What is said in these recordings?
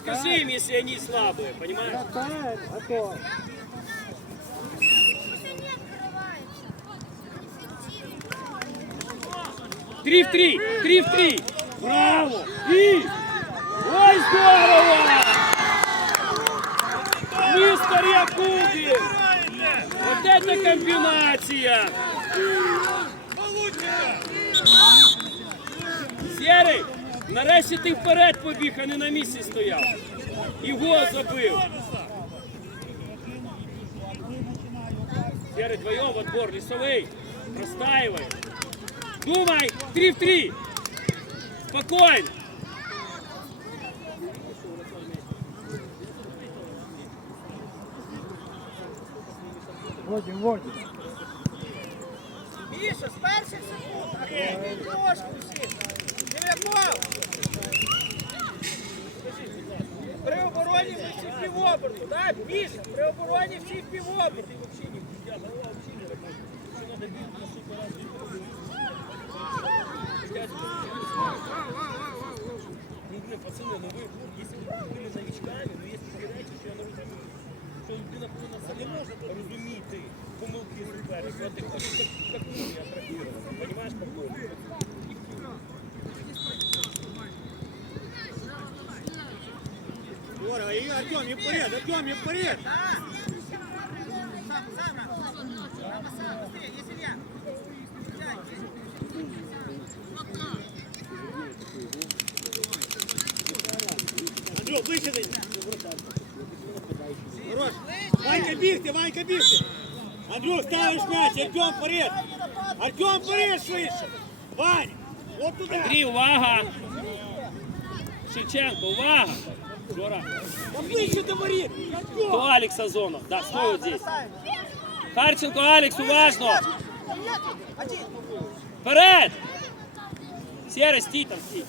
скажи им, если они слабые, понимаешь? Готов. Три в три, три в три. Браво! И! Ой, здорово! Мистер Якубин! Вот это комбинация! Серий, нарешті ти вперед побіг, а не на місці стояв. І гол забив. Серый, вдвоем в отбор, лесовый. Простаивай. Думай, три в три. Спокойно. Вводим, вводим. Міша, з перших секунд, трошки всі. Дивяков! При обороні ми всі в півоберту, так? Міша, при обороні всі в півоберту. Ну, блин, пацаны, ну вы, если вы были новичками, ну есть передачі, що я не розумію. Що людина повинна сама розуміти помилки суперника. А ти хочеш так, так ну, я трактировано, понимаешь, какой? Здорово, и Артем, не вперед, Артем, не вперед. Сам, сам, сам, быстрее. Андрюх, десь. Хорош. Ванька бігти, Ванька бігти. Андрюх, ставиш м'яч, Артем вперед. Артем вперед швидше. Вань, от туди. Андрій, увага! Шевченко, увага! Жора, Та ближче до воріт. до Артем. Алекса зона. Да, стой вот здесь. Харченко, Алекс, уважно! Вперед! Серый, стій там, стій.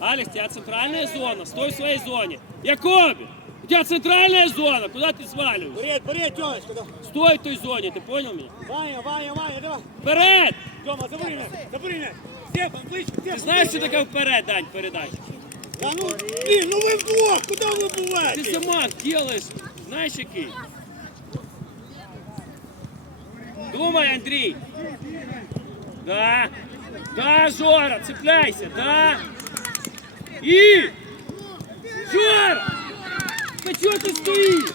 Алекс, у тебя центральная зона, стой в своей зоне. Якоби, у тебя центральная зона, куда ты сваливаешь? Вперед, вперед, Тёмочка. да. Стой в той зоне, ты понял меня? Ваня, Ваня, Ваня, давай. Вперед! Тёма, забери м'яч, забери м'яч. Степан, ближче, Степан. Ти знаєш, що таке вперед, Дань, передача? Та ну, блін, ну ви вдвох, куди ви Ти буваєте? сама делаешь, знаєш який? Думай, Андрій. Да. Да, Жора, цепляйся, да. И! Жора! Да что ты стоишь?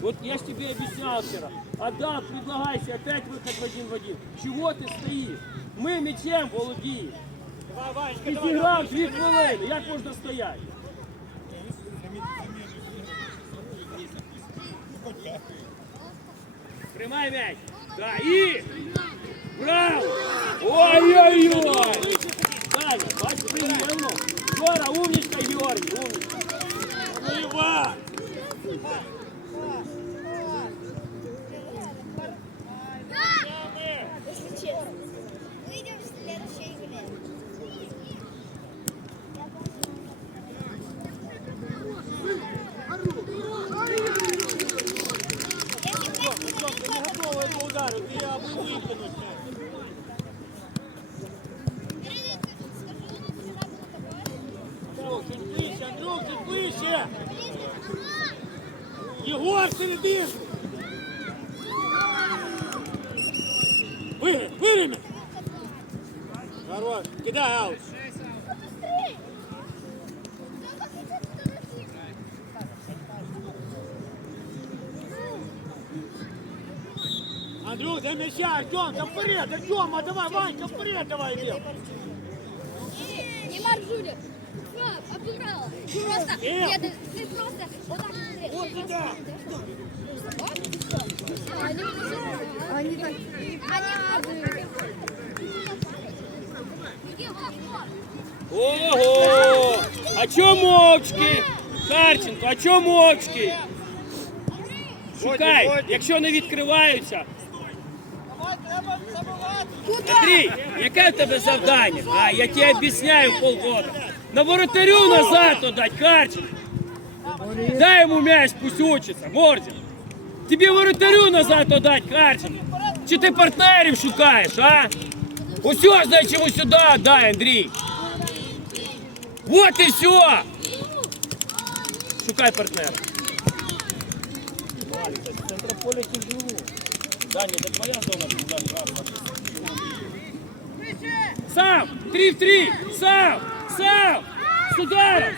Вот я ж тебе объяснял вчера. Отдал, предлагайся, опять выход в один в один. Чего ты стоишь? Мы мячем володіємо. Давай, зіграв дві хвилини, як можна стояти? Приймай м'яч. Да, і... Браво! Ой-ой-ой! Даня, бач, приємно. Гора, умничка, Георгій, умничка. Мяу! Андрюх, дай мяча, Артем, там вперед, Артема, давай, Ванька, вперед давай, Лев. Не маржуля. Обыграла. Просто, э, нет, ты просто вот так. Вот туда. А, они так. Они так. Ого! А чо мовчки? Харченко, а чо мовчки? Шукай, якщо не відкриваються. Андрій, яке в тебе завдання? А я тебе об'ясняю полгода. На воротарю назад отдать, Харченко. Дай ему мяч, пусть учится, Мордин. Тебе воротарю назад отдать, Харченко. Чи ти партнерів шукаєш, а? Ось ось, значить, йому сюди дай, Андрій. Вот і все! Шукай партнера. Даня, це твоя зона. Сам! Три в три! Сам! Сам! С ударом!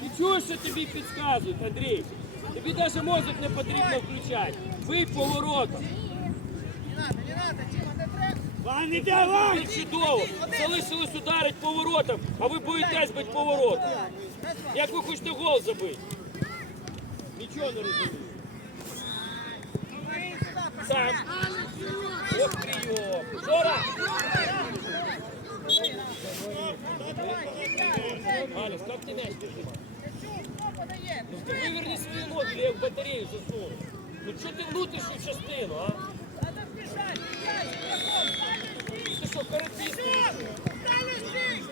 Ти чуєш, що тобі підказують, Андрій? Тобі навіть мозок не потрібно включати. Бий поворотом. Вань, не! Ви чудово! Залишилось ударить поворотом, а ви боїтесь бити поворотом. Як ви хочете гол забити? Нічого не розумію. Сам. Ох, прийом. Жора! Алис, как ты мяч бежишь? Ну ты выверни свои ноги, или я в батарею засуну. Ну что ты внутреннюю частину, а? Ты что, каратист?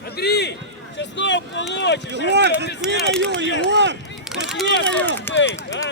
Андрей, сейчас снова получишь. Егор, закрий мою, Егор! Ты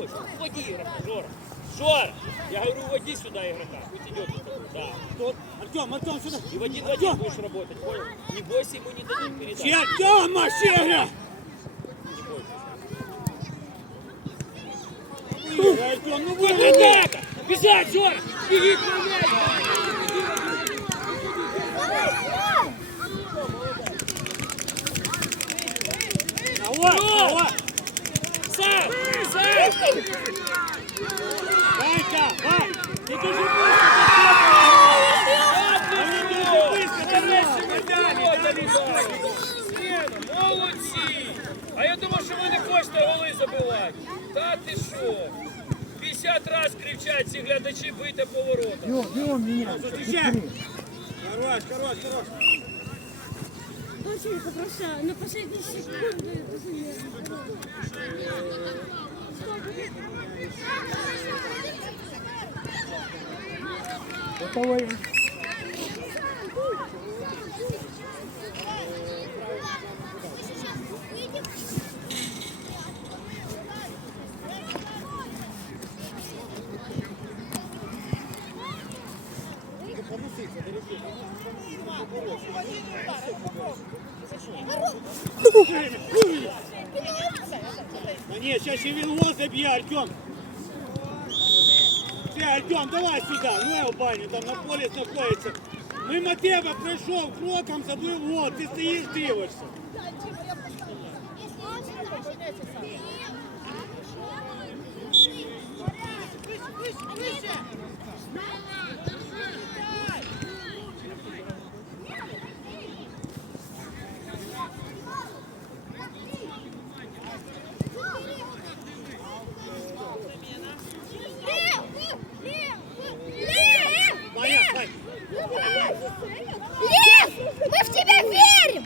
Бойся. Вводи игрока, Жора. Жора, я говорю, вводи сюда игрока. Пусть идет. Да. Тут, Артем, Артем, сюда! И в один в один будешь работать, понял? Не бойся, ему не дадут передачу. Артема, ще гра! Не бойся. Ну Вот это! Бежать, Жора! Беги к Молодці! А я думав, що ви не хочете голи забивати. Та ти що? 50 разів кричать ці глядачі. Зустрічай! Хорош, хорош, хорош! На последние секунды. Да ні, сейчас ще він гол Артем! Все, Артем, давай сюди, ну в баню, там на полі знаходиться. Мимо тебе пройшов кроком, забив гол, ти стоїш, дивишся. Ваня, Вань, Лев, мы в тебя верим!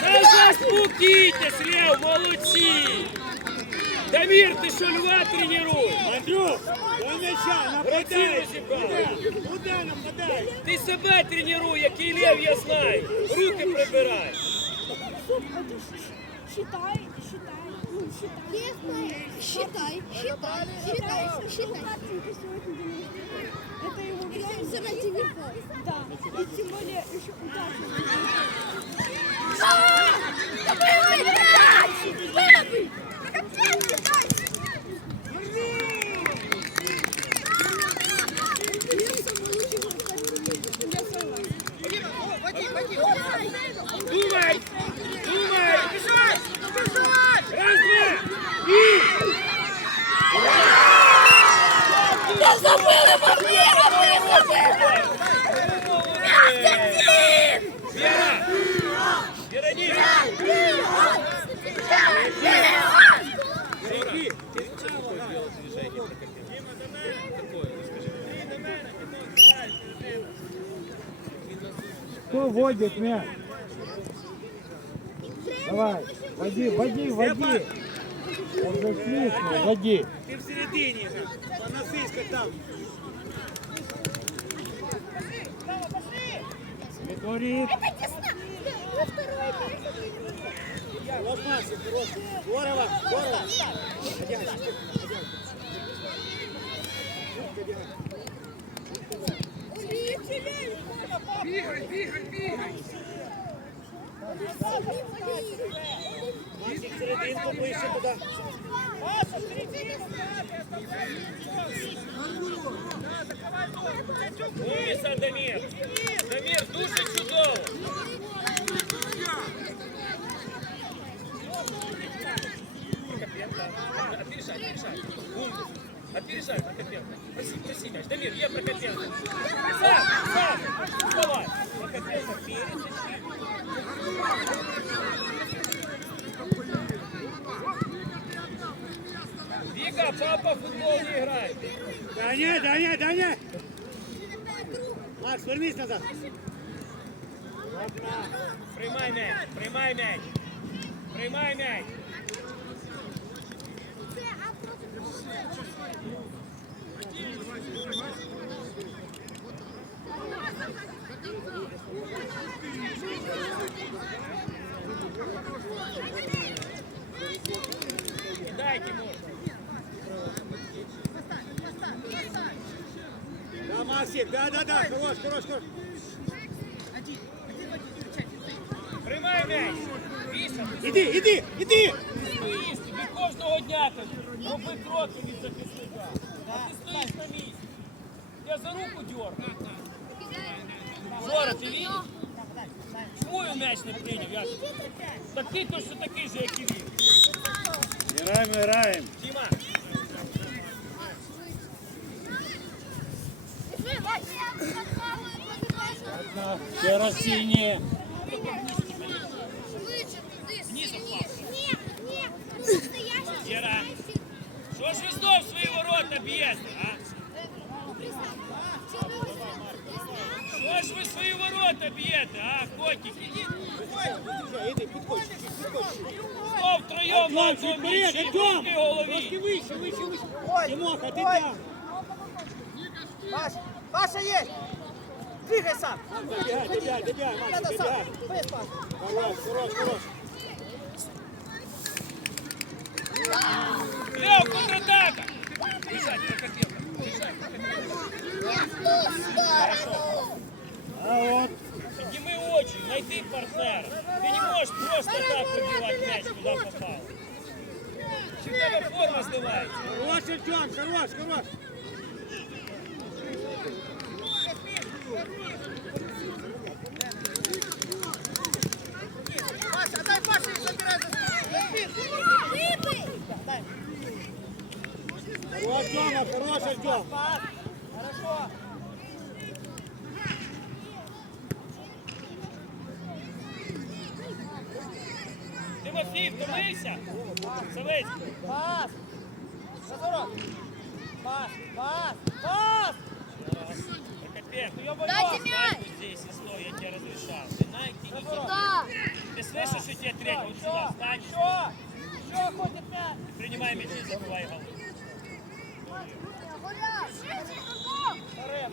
Та заспокійтесь, Лев, молодці! Дамір, ти що льва тренуєш? Андрюх, до м'яча, нападай! Гравців розібрали. Куди? Куди нападай? Ти себе тренуй, який лев, я знаю. Руки прибирай. Считай, считай, ну, считай. Считай, считай, считай, считай. Это его прям за телефон. Да, и тем более еще удачно. Выбей, блядь! Выбей! Выводит мяч. Давай, води, води, води. Он заслышал, води. Ты в середине, поносись-ка там. Горит. Это тесно. На второй Ломайся, хороший. Здорово, здорово. Ходя, ходя. Максик, серединку ближче туди. Паша, середину ставь, оставляй ничего. Да, закрывай ногу. Цецюк, Умніця, Дамір. Дамір, дуже чудово. Прокопенко. Опережай, опережай. Умница. Опережай, Прокопенко. Проси, мяч. Дамир, е Прокопенко. Сам, сам. Вставай. Прокопенко перед. Вика, папа в футбол не играет. Даня, Даня, Даня. Макс, вернись назад. Приймай м'яч, приймай м'яч. Приймай м'яч. Дай, Тимур. Да, Максик, да, да, да, хорош, хорош, хорош. Приймай м'яч. Віша, Іди, іди, іди. стоїш, тобі кожного дня кажу, роби кроки від захисника. А ти стоїш на місці. Я за руку дергаю. Жора, ти видиш? Чому він м'яч не прийняв? Я... Такий точно такий же, як і він. Играем, играем. Діма, Еще раз сильнее. Що ж знов свої ворота б'єте, а? Що ж ви свої ворота б'єте, а, котики? Знов втроєм вперед, м'ячі, руки голові. Вище, вище, вище. Тимоха, ти там. Паша, Паша есть. Двигай сам. Добігай, добігай, добігай, Надо сам. добігай. Паша. Хорош, хорош, хорош. Лев, контратака! Бежать, Прокопенко, бежать, Прокопенко. А вот. Підніми очі, знайди партнера. Ти не можеш просто так вибивати м'яч, куди попав. Чи в тебе форма зливається? Хорош, Артем, хорош, хорош. Паша, дай Паша и забирай за спину. Дай. Вот, Тёма, хорош, Артем. Пас. Хорошо. Тимофій, втомився? Савицький. Пас. Разворот. Пас, пас, пас. Дайте Стой мяч. вот здесь и стой, я тебе разрешал. Ты на идти не иди. Да. Ты слышишь, что тебе треть вот сюда? Встань, Еще. Еще ходит мяч. принимай мяч и забивай голову.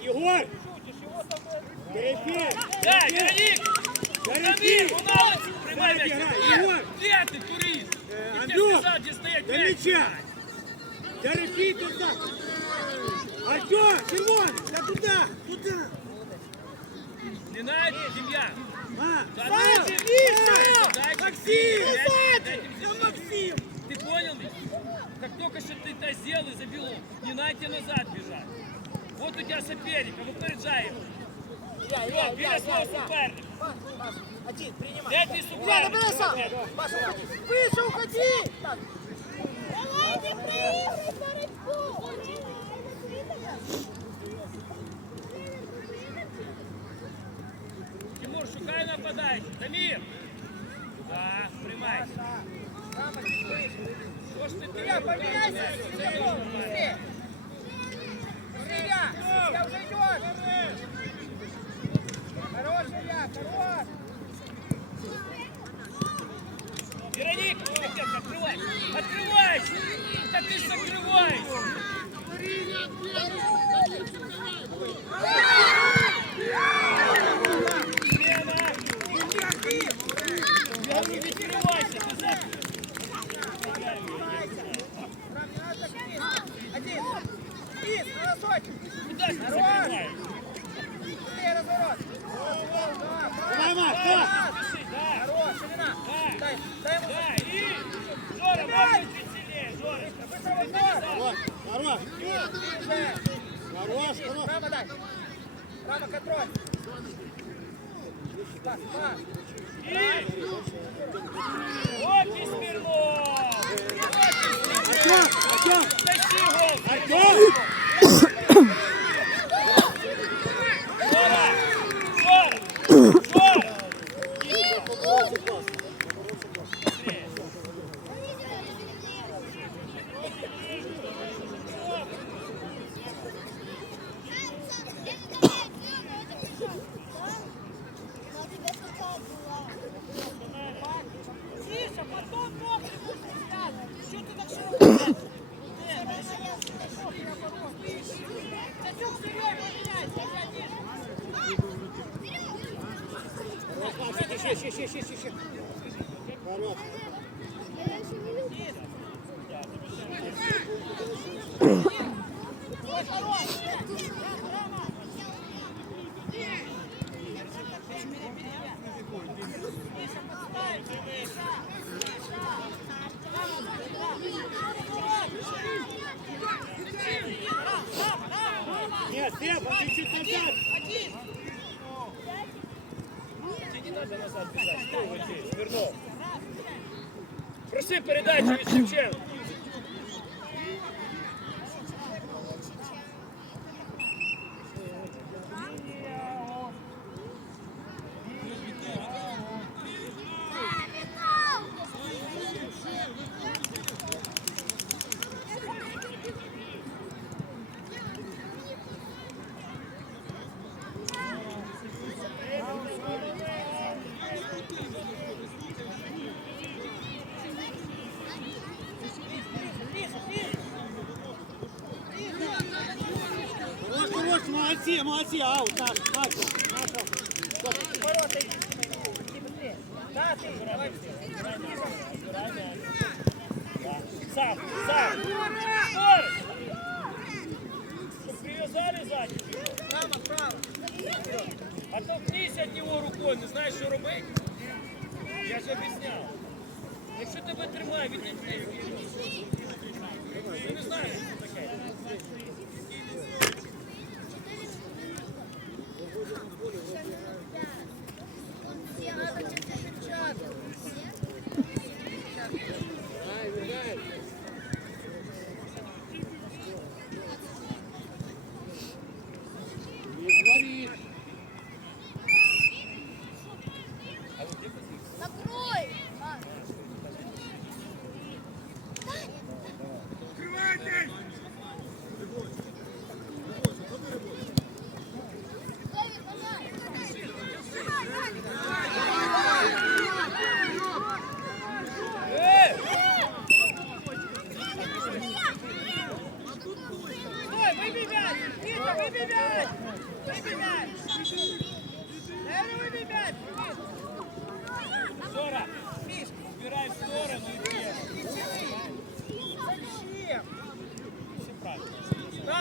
Егор, Шутишь, его там... э, терпи. Да, Вероник! Дамир, Терпи. Уналыч, прямой мяч. Играй, Где? Егор. Где ты, турист? Э, Я тебе Андрюх, сказал, где стоять До мяч. мяча. Терпи туда. Артем, червоный, да туда, туда. Не надо, Демьян. А, Да Саша, ну, Миша, дайте, Максим, дайте, Саша, дайте да мне Максим. Ты понял меня? Как только что ты это сделал и забил, не надо тебе назад бежать. Вот у тебя соперник, а выпереджай его. Я, я, Вот, я, біля я, свого я. суперника. Пас, Пас, один, принимай. Де твій Я, суперник? набирай сам. Паша, уходи. Выше уходи. Так. Давайте проиграй борьбу. Тимур, шукай нападаючий. Дамір. Да, приймай. Илья, поменяйся! Быстрее! Илья! Я уже идет! Хорош, Илья! Хорош! Вероника! Открывай! Открывай! Да ты закрывай! 哇 Ще, ще, ще, ще, ще. Хорош. Нет, Степа, ты Проси передачу від Шевченка. молодці, молодці, ау, так, так. Сам, сам. Прив'язали задні. Право, право. А то від нього рукою, не знаєш, що робити? Я ж об'ясняв. Якщо тебе тримає, від неї. Ти не знаєш.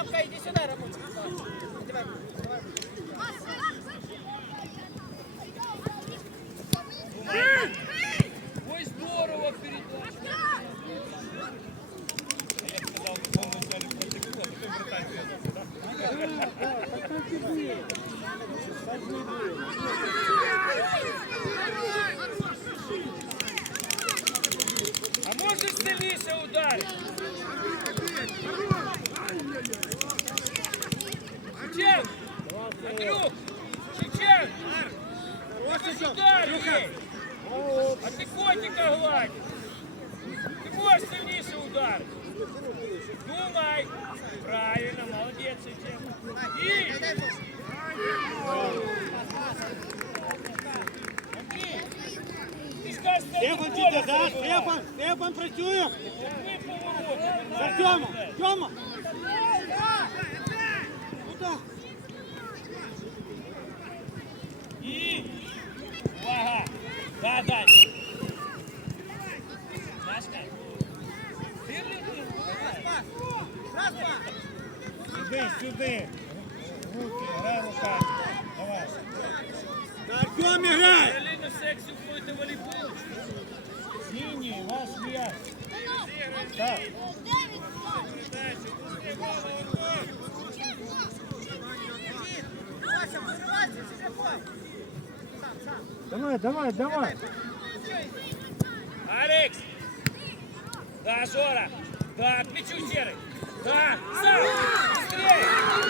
Ромка, иди сюда, Ромочка. Давай, давай. Степан, ти назад, Степан, Степан працює. За Тьома, Тьома. Куда? І, увага, задай. Дашка. Раз, два. Сюди, сюди. Давай, давай, давай. Алекс! Да, Жора! Да, к мячу серый! Да, сам! Быстрее!